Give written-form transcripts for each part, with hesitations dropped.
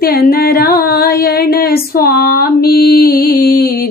सत्यनारायण स्वामी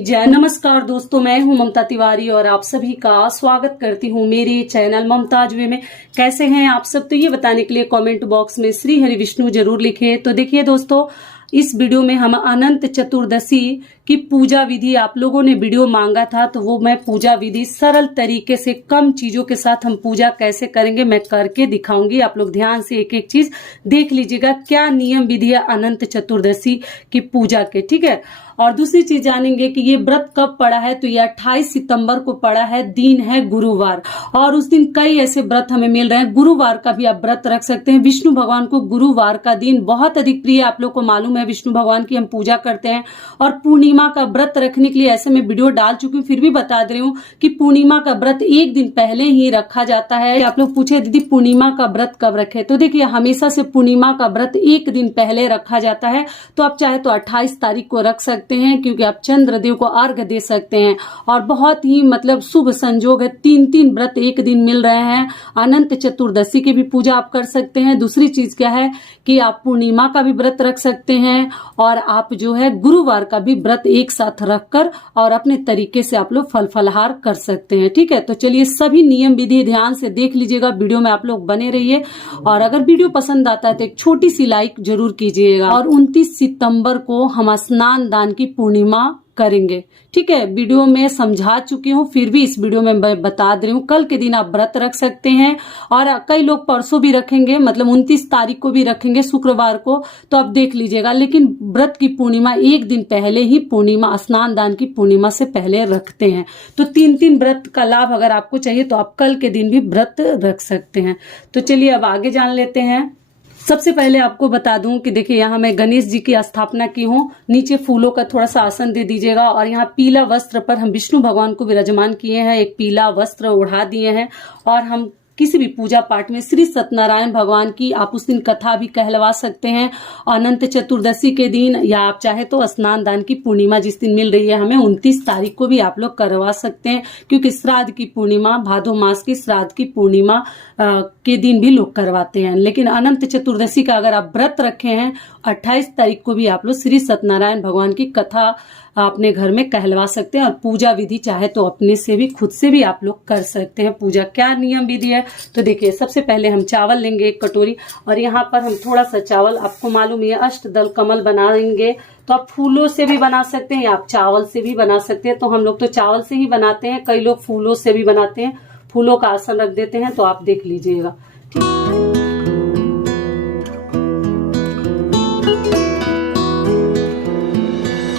जय। नमस्कार दोस्तों, मैं हूं ममता तिवारी और आप सभी का स्वागत करती हूं मेरे चैनल ममताज वे में। कैसे हैं आप सब, तो ये बताने के लिए कमेंट बॉक्स में श्री हरि विष्णु जरूर लिखे। तो देखिए दोस्तों, इस वीडियो में हम अनंत चतुर्दशी की पूजा विधि, आप लोगों ने वीडियो मांगा था तो वो मैं पूजा विधि सरल तरीके से कम चीजों के साथ हम पूजा कैसे करेंगे मैं करके दिखाऊंगी। आप लोग ध्यान से एक एक चीज देख लीजिएगा, क्या नियम विधि है अनंत चतुर्दशी की पूजा के, ठीक है। और दूसरी चीज जानेंगे कि ये व्रत कब पड़ा है, तो ये 28 सितंबर को पड़ा है, दिन है गुरुवार। और उस दिन कई ऐसे व्रत हमें मिल रहे हैं, गुरुवार का भी आप व्रत रख सकते हैं। विष्णु भगवान को गुरुवार का दिन बहुत अधिक प्रिय, आप लोग को मालूम है विष्णु भगवान की हम पूजा करते हैं। और पूर्णिमा का व्रत रखने के लिए ऐसे मैं वीडियो डाल चुकी हूँ, फिर भी बता दे रही हूँ कि पूर्णिमा का व्रत एक दिन पहले ही रखा जाता है। आप लोग पूछे दीदी पूर्णिमा का व्रत कब रखे, तो देखिए हमेशा से पूर्णिमा का व्रत एक दिन पहले रखा जाता है। तो आप चाहे तो 28 तारीख को रख सकते हैं, क्योंकि आप चंद्रदेव को अर्घ दे सकते हैं। और बहुत ही मतलब शुभ संजोग है, 3 व्रत एक दिन मिल रहे हैं। अनंत चतुर्दशी की भी पूजा आप कर सकते हैं। दूसरी चीज क्या है कि आप पूर्णिमा का भी व्रत रख सकते हैं और आप जो है गुरुवार का भी व्रत एक साथ रखकर और अपने तरीके से आप लोग फल फलहार कर सकते हैं, ठीक है। तो चलिए सभी नियम विधि ध्यान से देख लीजिएगा, वीडियो में आप लोग बने रहिए। और अगर वीडियो पसंद आता है तो एक छोटी सी लाइक जरूर कीजिएगा। और 29 सितंबर को हम स्नान दान की पूर्णिमा करेंगे, ठीक है। वीडियो में समझा चुकी हूँ, फिर भी इस वीडियो में मैं बता दे रही हूँ। कल के दिन आप व्रत रख सकते हैं और कई लोग परसों भी रखेंगे, मतलब 29 तारीख को भी रखेंगे, शुक्रवार को, तो आप देख लीजिएगा। लेकिन व्रत की पूर्णिमा एक दिन पहले ही, पूर्णिमा स्नान दान की पूर्णिमा से पहले रखते हैं। तो 3 व्रत का लाभ अगर आपको चाहिए तो आप कल के दिन भी व्रत रख सकते हैं। तो चलिए अब आगे जान लेते हैं। सबसे पहले आपको बता दूं कि देखिए यहाँ मैं गणेश जी की स्थापना की हूँ। नीचे फूलों का थोड़ा सा आसन दे दीजिएगा और यहाँ पीला वस्त्र पर हम विष्णु भगवान को विराजमान किए हैं, एक पीला वस्त्र ओढ़ा दिए हैं। और हम किसी भी पूजा पाठ में श्री सत्यनारायण भगवान की आप उस दिन कथा भी कहलवा सकते हैं अनंत चतुर्दशी के दिन, या आप चाहे तो स्नान दान की पूर्णिमा जिस दिन मिल रही है हमें 29 तारीख को भी आप लोग करवा सकते हैं, क्योंकि श्राद्ध की पूर्णिमा, भादो मास की श्राद्ध की पूर्णिमा के दिन भी लोग करवाते हैं। लेकिन अनंत चतुर्दशी का अगर आप व्रत रखे हैं 28 तारीख को भी आप लोग श्री सत्यनारायण भगवान की कथा अपने घर में कहलवा सकते हैं। और पूजा विधि चाहे तो अपने से भी, खुद से भी आप लोग कर सकते हैं पूजा। क्या नियम विधि है, तो देखिए सबसे पहले हम चावल लेंगे 1 कटोरी, और यहाँ पर हम थोड़ा सा चावल, आपको मालूम है अष्टदल कमल बनाएंगे तो आप फूलों से भी बना सकते हैं या आप चावल से भी बना सकते हैं। तो हम लोग तो चावल से ही बनाते हैं, कई लोग फूलों से भी बनाते हैं, फूलों का आसन रख देते हैं, तो आप देख लीजिएगा, ठीक।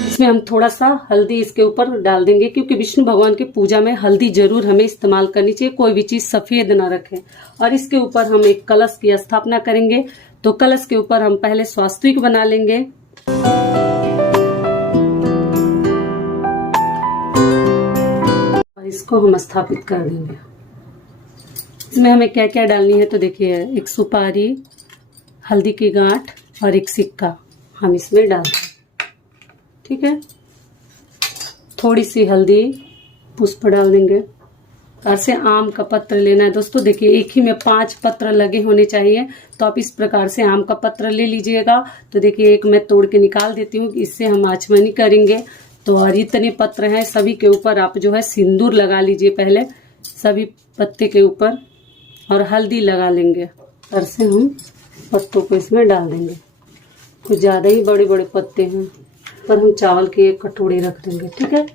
इसमें हम थोड़ा सा हल्दी इसके ऊपर डाल देंगे, क्योंकि विष्णु भगवान की पूजा में हल्दी जरूर हमें इस्तेमाल करनी चाहिए, कोई भी चीज सफेद ना रखें। और इसके ऊपर हम एक कलश की स्थापना करेंगे। तो कलश के ऊपर हम पहले स्वास्तिक बना लेंगे। और इसको हम स्थापित कर देंगे। इसमें हमें क्या क्या डालनी है, तो देखिए 1 सुपारी, हल्दी की गांठ और 1 सिक्का हम इसमें डाल देंगे, ठीक है। थोड़ी सी हल्दी, पुष्प डाल देंगे। और से आम का पत्र लेना है दोस्तों। देखिए एक ही में 5 पत्र लगे होने चाहिए, तो आप इस प्रकार से आम का पत्र ले लीजिएगा। तो देखिए एक मैं तोड़ के निकाल देती हूँ, इससे हम आचमनी करेंगे। तो और इतने पत्र हैं, सभी के ऊपर आप जो है सिंदूर लगा लीजिए पहले, सभी पत्ते के ऊपर, और हल्दी लगा लेंगे। और से हम पत्तों को इसमें डाल देंगे। कुछ ज्यादा ही बड़े बड़े पत्ते हैं, पर हम चावल के 1 कटोरी रख देंगे, ठीक है।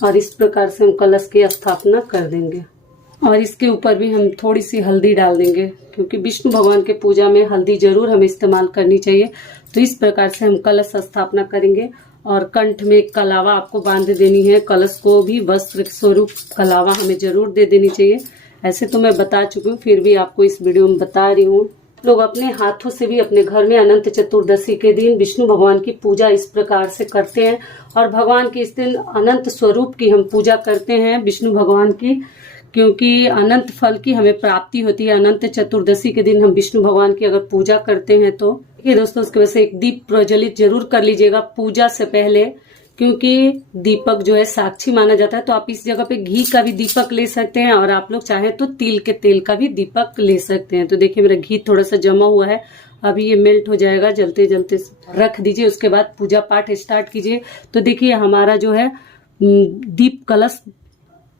और इस प्रकार से हम कलश की स्थापना कर देंगे। और इसके ऊपर भी हम थोड़ी सी हल्दी डाल देंगे, क्योंकि विष्णु भगवान के पूजा में हल्दी जरूर हमें इस्तेमाल करनी चाहिए। तो इस प्रकार से हम कलश स्थापना करेंगे। और कंठ में कलावा आपको बांध देनी है, कलश को भी वस्त्र स्वरूप कलावा हमें जरूर दे देनी चाहिए। ऐसे तो मैं बता चुकी हूँ, फिर भी आपको इस वीडियो में बता रही हूँ। लोग अपने हाथों से भी अपने घर में अनंत चतुर्दशी के दिन विष्णु भगवान की पूजा इस प्रकार से करते हैं। और भगवान की इस दिन अनंत स्वरूप की हम पूजा करते हैं विष्णु भगवान की, क्योंकि अनंत फल की हमें प्राप्ति होती है। अनंत चतुर्दशी के दिन हम विष्णु भगवान की अगर पूजा करते हैं तो ये दोस्तों उसकी वजह से एक दीप प्रज्वलित जरूर कर लीजिएगा पूजा से पहले, क्योंकि दीपक जो है साक्षी माना जाता है। तो आप इस जगह पे घी का भी दीपक ले सकते हैं और आप लोग चाहे तो तिल के तेल का भी दीपक ले सकते हैं। तो देखिए मेरा घी थोड़ा सा जमा हुआ है अभी ये मेल्ट हो जाएगा, जलते जलते रख दीजिए। उसके बाद पूजा पाठ स्टार्ट कीजिए। तो देखिए हमारा जो है दीप कलश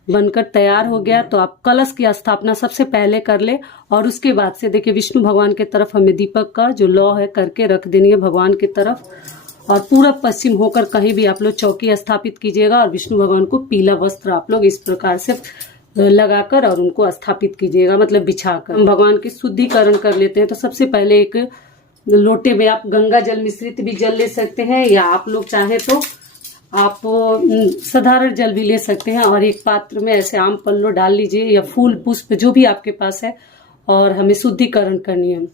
बनकर तैयार हो गया। तो आप कलश की स्थापना सबसे पहले कर ले और उसके बाद से देखिए विष्णु भगवान की तरफ हमें दीपक का जो लौ है करके रख देनी है भगवान की तरफ। और पूरब पश्चिम होकर कहीं भी आप लोग चौकी स्थापित कीजिएगा और विष्णु भगवान को पीला वस्त्र आप लोग इस प्रकार से लगाकर और उनको स्थापित कीजिएगा, मतलब बिछाकर। हम भगवान की शुद्धिकरण कर लेते हैं। तो सबसे पहले एक लोटे में आप गंगा जल मिश्रित भी जल ले सकते हैं, या आप लोग चाहे तो आप साधारण जल भी ले सकते हैं। और एक पात्र में ऐसे आम पल्लो डाल लीजिए या फूल पुष्प जो भी आपके पास है, और हमें शुद्धिकरण करनी है।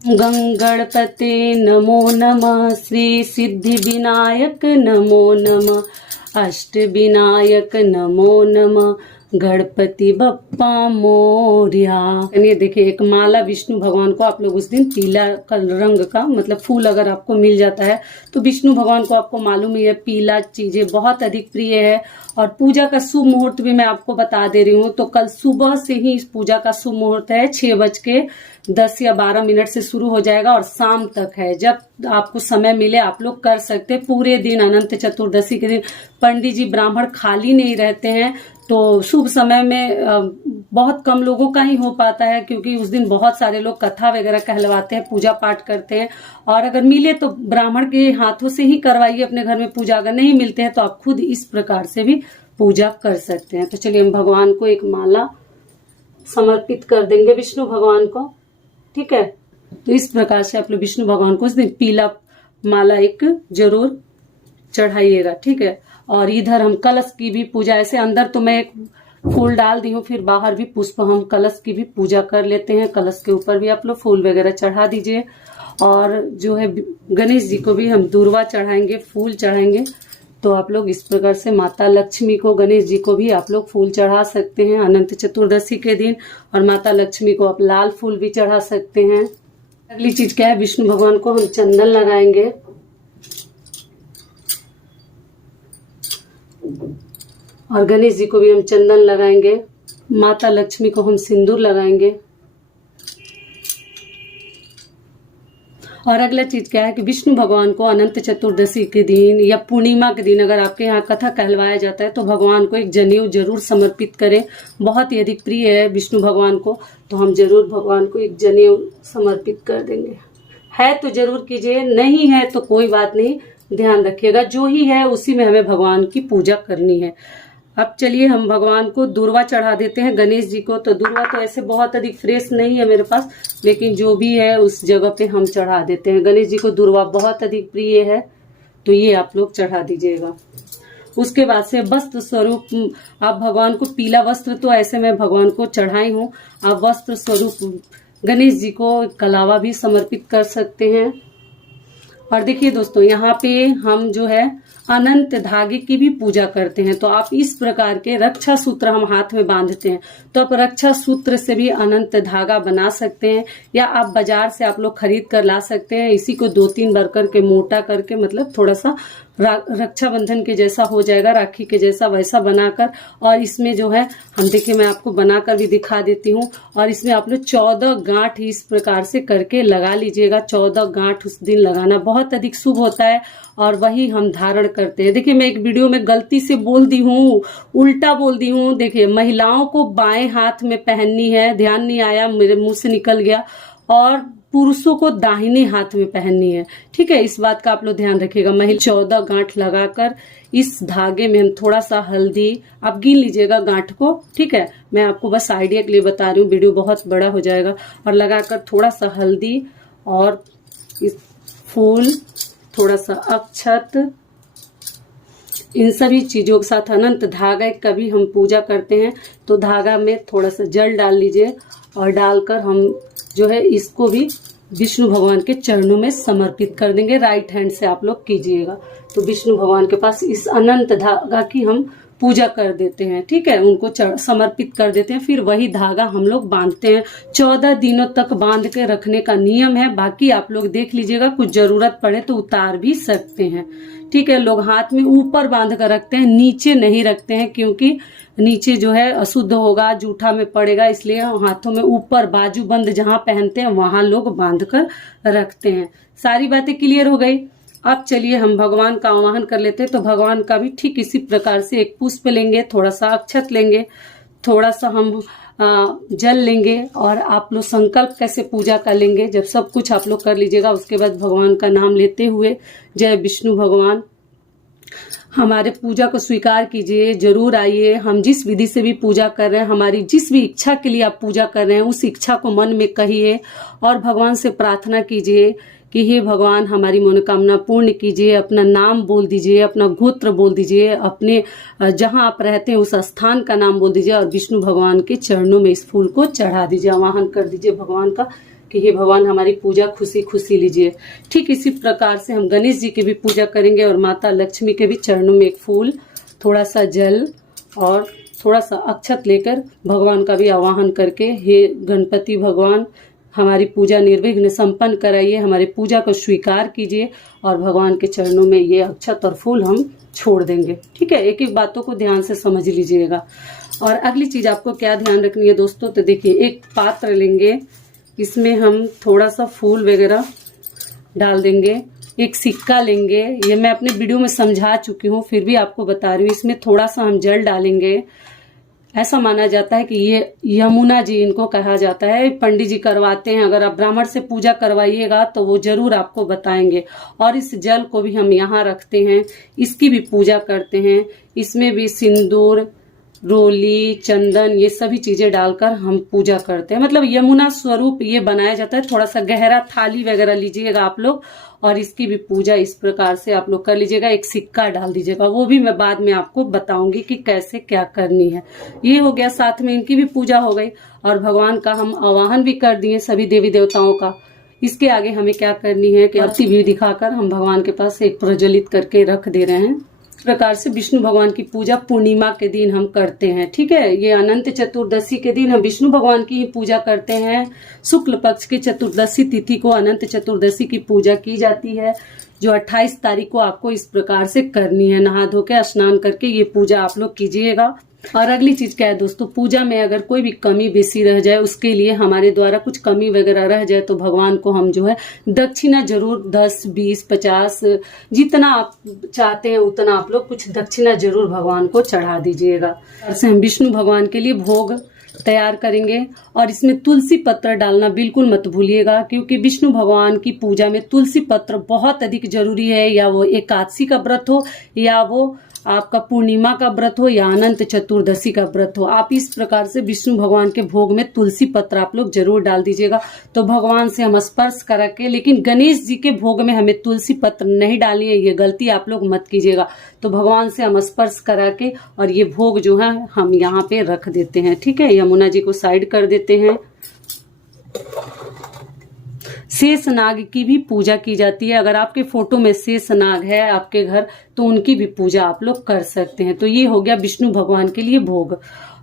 गंगणपते नमो नमः, श्री सिद्धि विनायक नमो नमः, अष्ट विनायक नमो नमः, गणपति बप्पा मोरया। ये देखिए एक माला विष्णु भगवान को आप लोग उस दिन पीला रंग का मतलब फूल अगर आपको मिल जाता है तो विष्णु भगवान को आपको मालूम ही है पीला चीजें बहुत अधिक प्रिय है। और पूजा का शुभ मुहूर्त भी मैं आपको बता दे रही हूँ। तो कल सुबह से ही इस पूजा का शुभ मुहूर्त है, 6:10 या 12 से शुरू हो जाएगा और शाम तक है। जब आपको समय मिले आप लोग कर सकते। पूरे दिन अनंत चतुर्दशी के दिन पंडित जी ब्राह्मण खाली नहीं रहते हैं। तो शुभ समय में बहुत कम लोगों का ही हो पाता है, क्योंकि उस दिन बहुत सारे लोग कथा वगैरह कहलवाते हैं, पूजा पाठ करते हैं। और अगर मिले तो ब्राह्मण के हाथों से ही करवाइए अपने घर में पूजा। अगर नहीं मिलते हैं तो आप खुद इस प्रकार से भी पूजा कर सकते हैं। तो चलिए हम भगवान को एक माला समर्पित कर देंगे विष्णु भगवान को, ठीक है। तो इस प्रकार से आप लोग विष्णु भगवान को उस दिन पीला माला एक जरूर चढ़ाइएगा, ठीक है। और इधर हम कलश की भी पूजा, ऐसे अंदर तो मैं एक फूल डाल दी हूँ, फिर बाहर भी पुष्प हम कलश की भी पूजा कर लेते हैं। कलश के ऊपर भी आप लोग फूल वगैरह चढ़ा दीजिए। और जो है गणेश जी को भी हम दूर्वा चढ़ाएंगे, फूल चढ़ाएंगे। तो आप लोग इस प्रकार से माता लक्ष्मी को, गणेश जी को भी आप लोग फूल चढ़ा सकते हैं अनंत चतुर्दशी के दिन। और माता लक्ष्मी को आप लाल फूल भी चढ़ा सकते हैं। अगली चीज क्या है, विष्णु भगवान को हम चंदन लगाएंगे। और गणेश जी को भी हम चंदन लगाएंगे। माता लक्ष्मी को हम सिंदूर लगाएंगे। और अगला चीज क्या है कि विष्णु भगवान को अनंत चतुर्दशी के दिन या पूर्णिमा के दिन अगर आपके यहाँ कथा कहलवाया जाता है तो भगवान को एक जनेऊ जरूर समर्पित करें। बहुत ही अधिक प्रिय है विष्णु भगवान को, तो हम जरूर भगवान को एक जनेऊ समर्पित कर देंगे। है तो जरूर कीजिए, नहीं है तो कोई बात नहीं। ध्यान रखिएगा जो ही है उसी में हमें भगवान की पूजा करनी है। अब चलिए हम भगवान को दूर्वा चढ़ा देते हैं गणेश जी को। तो दूर्वा तो ऐसे बहुत अधिक फ्रेश नहीं है मेरे पास, लेकिन जो भी है उस जगह पे हम चढ़ा देते हैं। गणेश जी को दूर्वा बहुत अधिक प्रिय है, तो ये आप लोग चढ़ा दीजिएगा। उसके बाद से वस्त्र स्वरूप आप भगवान को पीला वस्त्र, तो ऐसे मैं भगवान को चढ़ाई हूँ। आप वस्त्र स्वरूप गणेश जी को कलावा भी समर्पित कर सकते हैं। और देखिए दोस्तों, यहाँ पे हम जो है अनंत धागे की भी पूजा करते हैं। तो आप इस प्रकार के रक्षा सूत्र हम हाथ में बांधते हैं, तो आप रक्षा सूत्र से भी अनंत धागा बना सकते हैं, या आप बाजार से आप लोग खरीद कर ला सकते हैं। इसी को 2-3 बार करके मोटा करके, मतलब थोड़ा सा रक्षाबंधन के जैसा हो जाएगा, राखी के जैसा, वैसा बनाकर। और इसमें जो है हम देखिए मैं आपको बनाकर भी दिखा देती हूँ। और इसमें आप लोग 14 गांठ इस प्रकार से करके लगा लीजिएगा। 14 गांठ उस दिन लगाना बहुत अधिक शुभ होता है, और वही हम धारण करते हैं। देखिए मैं एक वीडियो में गलती से बोल दी हूँ, उल्टा बोल दी हूँ। देखिए महिलाओं को बाएं हाथ में पहननी है, ध्यान नहीं आया, मेरे मुंह से निकल गया। और पुरुषों को दाहिने हाथ में पहननी है, ठीक है। इस बात का आप लोग ध्यान रखिएगा। महिला 14 गांठ लगाकर इस धागे में हम थोड़ा सा हल्दी, आप गिन लीजिएगा गांठ को, ठीक है। मैं आपको बस आइडिया के लिए बता रही हूँ, वीडियो बहुत बड़ा हो जाएगा। और लगाकर थोड़ा सा हल्दी और इस फूल, थोड़ा सा अक्षत, इन सभी चीजों के साथ अनंत धागा का भी हम पूजा करते हैं। तो धागा में थोड़ा सा जल डाल लीजिए और डालकर हम जो है इसको भी विष्णु भगवान के चरणों में समर्पित कर देंगे। राइट हैंड से आप लोग कीजिएगा। तो विष्णु भगवान के पास इस अनंत धागा की हम पूजा कर देते हैं, ठीक है, उनको समर्पित कर देते हैं। फिर वही धागा हम लोग बांधते हैं। 14 दिनों तक बांध के रखने का नियम है। बाकी आप लोग देख लीजिएगा, कुछ जरूरत पड़े तो उतार भी सकते हैं, ठीक है। लोग हाथ में ऊपर बांध कर रखते हैं, नीचे नहीं रखते हैं, क्योंकि नीचे जो है अशुद्ध होगा, जूठा में पड़ेगा, इसलिए हाथों में ऊपर बाजूबंद जहां पहनते हैं वहां लोग बांध कर रखते हैं। सारी बातें क्लियर हो गई। अब चलिए हम भगवान का आवाहन कर लेते हैं। तो भगवान का भी ठीक इसी प्रकार से एक पुष्प लेंगे, थोड़ा सा अक्षत लेंगे, थोड़ा सा हम जल लेंगे, और आप लोग संकल्प कैसे पूजा कर लेंगे। जब सब कुछ आप लोग कर लीजिएगा, उसके बाद भगवान का नाम लेते हुए, जय विष्णु भगवान, हमारे पूजा को स्वीकार कीजिए, जरूर आइए। हम जिस विधि से भी पूजा कर रहे हैं, हमारी जिस भी इच्छा के लिए आप पूजा कर रहे हैं, उस इच्छा को मन में कहिए और भगवान से प्रार्थना कीजिए कि हे भगवान, हमारी मनोकामना पूर्ण कीजिए। अपना नाम बोल दीजिए, अपना गोत्र बोल दीजिए, अपने जहां आप रहते हैं उस स्थान का नाम बोल दीजिए, और विष्णु भगवान के चरणों में इस फूल को चढ़ा दीजिए, आवाहन कर दीजिए भगवान का कि हे भगवान, हमारी पूजा खुशी खुशी लीजिए। ठीक इसी प्रकार से हम गणेश जी की भी पूजा करेंगे, और माता लक्ष्मी के भी चरणों में एक फूल, थोड़ा सा जल और थोड़ा सा अक्षत लेकर भगवान का भी आवाहन करके, हे गणपति भगवान, हमारी पूजा निर्विघ्न संपन्न कराइए, हमारी पूजा को स्वीकार कीजिए, और भगवान के चरणों में ये अक्षत और फूल हम छोड़ देंगे। ठीक है, एक एक बातों को ध्यान से समझ लीजिएगा। और अगली चीज आपको क्या ध्यान रखनी है दोस्तों, तो देखिए, एक पात्र लेंगे, इसमें हम थोड़ा सा फूल वगैरह डाल देंगे। एक सिक्का लेंगे, ये मैं अपने वीडियो में समझा चुकी हूँ, फिर भी आपको बता रही हूँ। इसमें थोड़ा सा हम जल डालेंगे। ऐसा माना जाता है कि ये यमुना जी इनको कहा जाता है, पंडित जी करवाते हैं। अगर आप ब्राह्मण से पूजा करवाइएगा तो वो जरूर आपको बताएंगे। और इस जल को भी हम यहाँ रखते हैं, इसकी भी पूजा करते हैं। इसमें भी सिंदूर, रोली, चंदन, ये सभी चीजें डालकर हम पूजा करते हैं। मतलब यमुना स्वरूप ये बनाया जाता है। थोड़ा सा गहरा थाली वगैरह लीजिएगा आप लोग, और इसकी भी पूजा इस प्रकार से आप लोग कर लीजिएगा। एक सिक्का डाल दीजिएगा, वो भी मैं बाद में आपको बताऊंगी कि कैसे क्या करनी है। ये हो गया, साथ में इनकी भी पूजा हो गई, और भगवान का हम आवाहन भी कर दिए, सभी देवी देवताओं का। इसके आगे हमें क्या करनी है कि आरती भी दिखाकर हम भगवान के पास एक प्रज्वलित करके रख दे रहे हैं। इस प्रकार से विष्णु भगवान की पूजा पूर्णिमा के दिन हम करते हैं। ठीक है, ये अनंत चतुर्दशी के दिन हम विष्णु भगवान की पूजा करते हैं। शुक्ल पक्ष की चतुर्दशी तिथि को अनंत चतुर्दशी की पूजा की जाती है, जो 28 तारीख को आपको इस प्रकार से करनी है। नहा धो के स्नान करके ये पूजा आप लोग कीजिएगा। और अगली चीज क्या है दोस्तों, पूजा में अगर कोई भी कमी बेसी रह जाए, उसके लिए हमारे द्वारा कुछ कमी वगैरह रह जाए, तो भगवान को हम जो है दक्षिणा जरूर 10, 20, 50 जितना आप चाहते हैं उतना आप लोग कुछ दक्षिणा जरूर भगवान को चढ़ा दीजिएगा। ऐसे हम विष्णु भगवान के लिए भोग तैयार करेंगे, और इसमें तुलसी पत्र डालना बिल्कुल मत भूलिएगा, क्योंकि विष्णु भगवान की पूजा में तुलसी पत्र बहुत अधिक जरूरी है। या वो एकादशी का व्रत हो, या वो आपका पूर्णिमा का व्रत हो, या अनंत चतुर्दशी का व्रत हो, आप इस प्रकार से विष्णु भगवान के भोग में तुलसी पत्र आप लोग जरूर डाल दीजिएगा। तो भगवान से हम स्पर्श करा के, लेकिन गणेश जी के भोग में हमें तुलसी पत्र नहीं डालनी है, ये गलती आप लोग मत कीजिएगा। तो भगवान से हम स्पर्श करा के, और ये भोग जो है हम यहाँ पे रख देते हैं। ठीक है, यमुना जी को साइड कर देते हैं। शेष नाग की भी पूजा की जाती है। अगर आपके फोटो में शेष नाग है आपके घर, तो उनकी भी पूजा आप लोग कर सकते हैं। तो ये हो गया विष्णु भगवान के लिए भोग।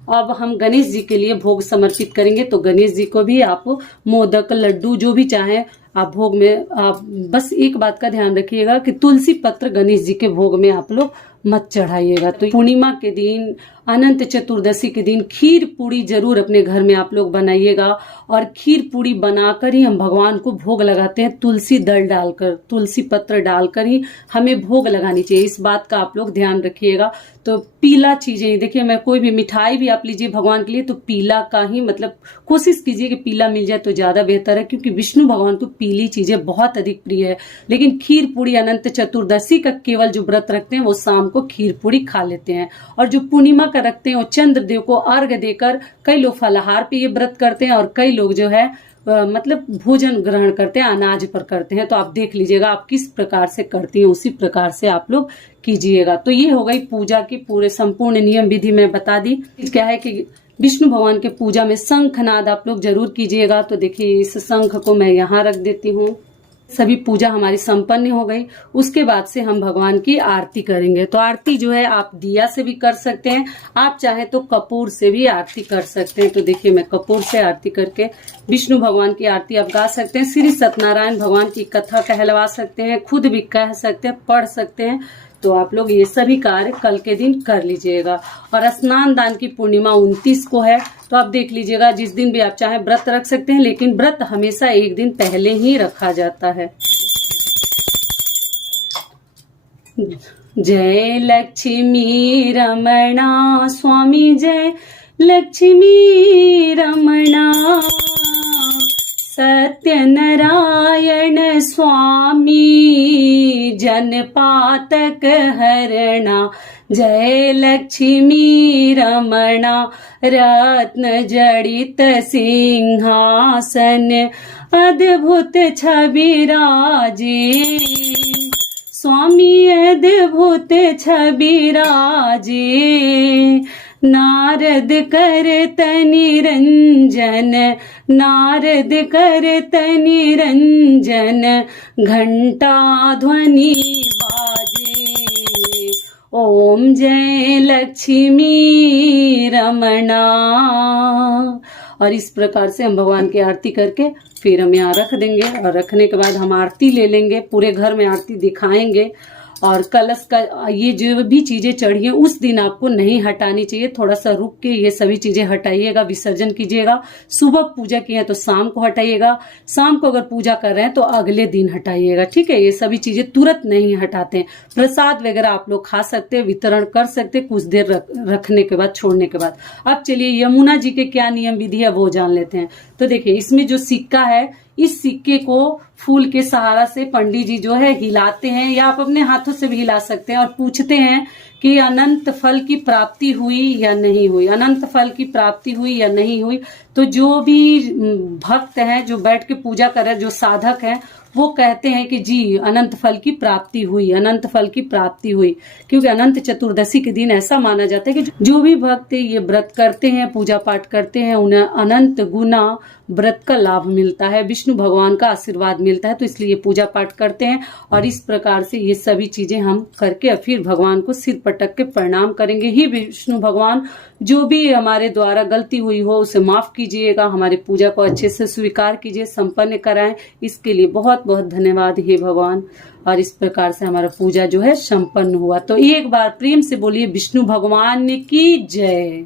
अब हम गणेश जी के लिए भोग समर्पित करेंगे। तो गणेश जी को भी आप मोदक, लड्डू, जो भी चाहे आप भोग में, आप बस एक बात का ध्यान रखिएगा कि तुलसी पत्र गणेश जी के भोग में आप लोग मत चढ़ाइएगा। तो पूर्णिमा के दिन, अनंत चतुर्दशी के दिन खीर पूरी जरूर अपने घर में आप लोग बनाइएगा, और खीर पूरी बनाकर ही हम भगवान को भोग लगाते हैं। तुलसी दल डालकर, तुलसी पत्र डालकर ही हमें भोग लगानी चाहिए, इस बात का आप लोग ध्यान रखिएगा। तो पीला चीजें, देखिए, मैं कोई भी मिठाई भी आप लीजिए भगवान के लिए, तो पीला का ही, मतलब कोशिश कीजिए कि पीला मिल जाए तो ज्यादा बेहतर है, क्योंकि विष्णु भगवान को पीली चीजें बहुत अधिक प्रिय है। लेकिन खीर पूरी अनंत चतुर्दशी का केवल जो व्रत रखते हैं वो शाम को खीर पूरी खा लेते हैं, और जो पूर्णिमा का रखते हैं वो चंद्रदेव को अर्घ्य देकर, कई लोग फलाहार पे ये व्रत करते हैं, और कई लोग जो है मतलब भोजन ग्रहण करते हैं, अनाज पर करते हैं। तो आप देख लीजिएगा आप किस प्रकार से करती हैं, उसी प्रकार से आप लोग कीजिएगा। तो ये हो गई पूजा की पूरे संपूर्ण नियम विधि मैं बता दी। क्या है कि विष्णु भगवान के पूजा में शंखनाद आप लोग जरूर कीजिएगा। तो देखिए, इस शंख को मैं यहाँ रख देती हूँ। सभी पूजा हमारी संपन्न हो गई। उसके बाद से हम भगवान की आरती करेंगे। तो आरती जो है आप दिया से भी कर सकते हैं, आप चाहे तो कपूर से भी आरती कर सकते हैं। तो देखिए मैं कपूर से आरती करके विष्णु भगवान की आरती आप गा सकते हैं। श्री सत्यनारायण भगवान की कथा कहलवा सकते हैं, खुद भी कह सकते हैं, पढ़ सकते हैं। तो आप लोग ये सभी कार्य कल के दिन कर लीजिएगा। और स्नान दान की पूर्णिमा 29 को है, तो आप देख लीजिएगा जिस दिन भी आप चाहें व्रत रख सकते हैं, लेकिन व्रत हमेशा एक दिन पहले ही रखा जाता है। जय लक्ष्मी रमणा स्वामी, जय लक्ष्मी रमणा, सत्यनारायण स्वामी जनपातक हरणा। जय लक्ष्मी रमणा, रत्न जड़ित सिंहासन, अद्भुत छवि राजे, स्वामी अद्भुत छवि राजे। नारद करत निरंजन, नारद करत निरंजन, घंटा ध्वनि बाजे। ओम जय लक्ष्मी रमणा। और इस प्रकार से हम भगवान की आरती करके फिर हम यहाँ रख देंगे। और रखने के बाद हम आरती ले लेंगे, पूरे घर में आरती दिखाएंगे। और कलश का ये जो भी चीजें चढ़ी है उस दिन आपको नहीं हटानी चाहिए, थोड़ा सा रुक के ये सभी चीजें हटाइएगा, विसर्जन कीजिएगा। सुबह पूजा की है तो शाम को हटाइएगा, शाम को अगर पूजा कर रहे हैं तो अगले दिन हटाइएगा। ठीक है, ये सभी चीजें तुरंत नहीं हटाते हैं। प्रसाद वगैरह आप लोग खा सकते हैं, वितरण कर सकते हैं कुछ देर रखने के बाद, छोड़ने के बाद। अब चलिए यमुना जी के क्या नियम विधि है वो जान लेते हैं। तो देखिए इसमें जो सिक्का है, इस सिक्के को फूल के सहारा से पंडित जी जो है हिलाते हैं, या आप अपने हाथों से भी हिला सकते हैं, और पूछते हैं कि अनंत फल की प्राप्ति हुई या नहीं हुई, अनंत फल की प्राप्ति हुई या नहीं हुई। तो जो भी भक्त हैं जो बैठ के पूजा कर रहे हैं, जो साधक हैं, वो कहते हैं कि जी अनंत फल की प्राप्ति हुई, अनंत फल की प्राप्ति हुई। क्योंकि अनंत चतुर्दशी के दिन ऐसा माना जाता है कि जो भी भक्त ये व्रत करते हैं, पूजा पाठ करते हैं, उन्हें अनंत गुना व्रत का लाभ मिलता है, विष्णु भगवान का आशीर्वाद मिलता है। तो इसलिए ये पूजा पाठ करते हैं। और इस प्रकार से ये सभी चीजें हम करके फिर भगवान को सिर पटक के प्रणाम करेंगे। ही विष्णु भगवान, जो भी हमारे द्वारा गलती हुई हो उसे माफ कीजिएगा, हमारी पूजा को अच्छे से स्वीकार कीजिए, संपन्न कराएं। इसके लिए बहुत बहुत धन्यवाद हे भगवान। और इस प्रकार से हमारा पूजा जो है संपन्न हुआ। तो एक बार प्रेम से बोलिए विष्णु भगवान की जय।